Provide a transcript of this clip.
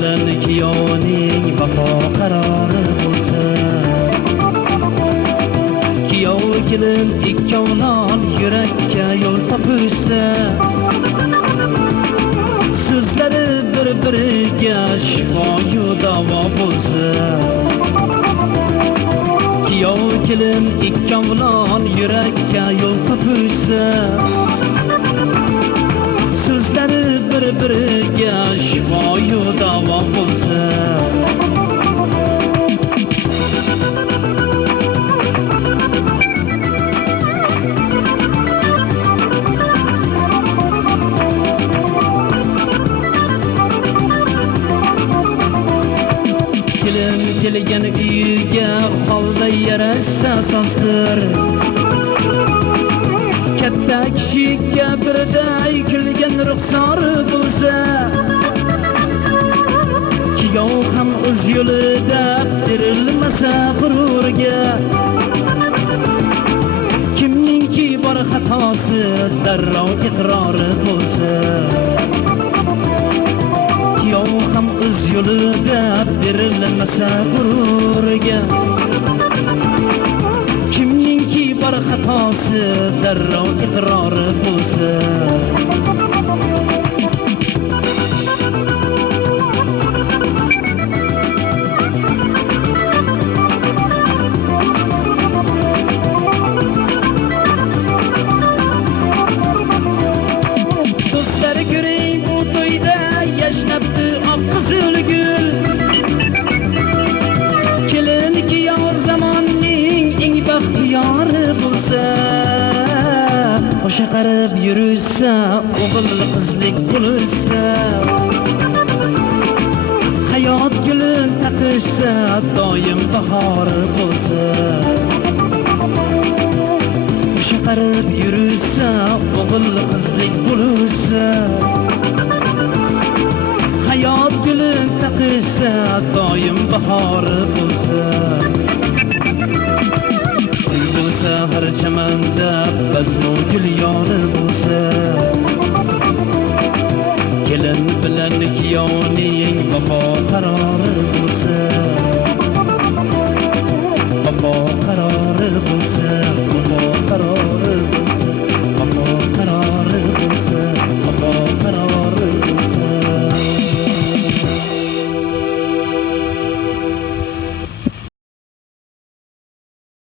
bilan kuyovning vafo qarori bo'lsin. Kuyov kelin ikkovlon yurakka yo'l topishsa, so'zlari bir-biriga shifoyu davo bo'lsin. Kuyov kelin ikkovlon yurakka yo'l topishsa, so'zlari bir-biriga shifoyu davo bo'lsin. Kelin kelgan uyga holda yarasha asosdir. Katta kichikka birday kulgan ruxsori bo'lsa, kuyov ham o'z yo'lida berilmasa g'ururga, kimningki bor xatosi darrov iqrori bo'lsa, kuyov ham o'z yo'lida berilmasa g'ururga, kimningki bor xatosi darrov iqrori bo'lsa. Do'stlar ko'ring bu to'yda yashnabdi oq qizil gul. Kelin kuyov zamonning eng baxtiyori bo'lsa, o'sha qarib yursa, o'g'il qizlik bo'lsa, hayot gulin taqishsa, doim bahori bo'lsa, o'sha qarib yursa, o'g'il qizlik bo'lsa, hayot gulin taqishsa, doim bahori bo'lsa. Bo'lsa har chamanda bazmu gul yori bo'lsa, kelin bilan kuyovning vafo qarori bo'lsa, vafo qarori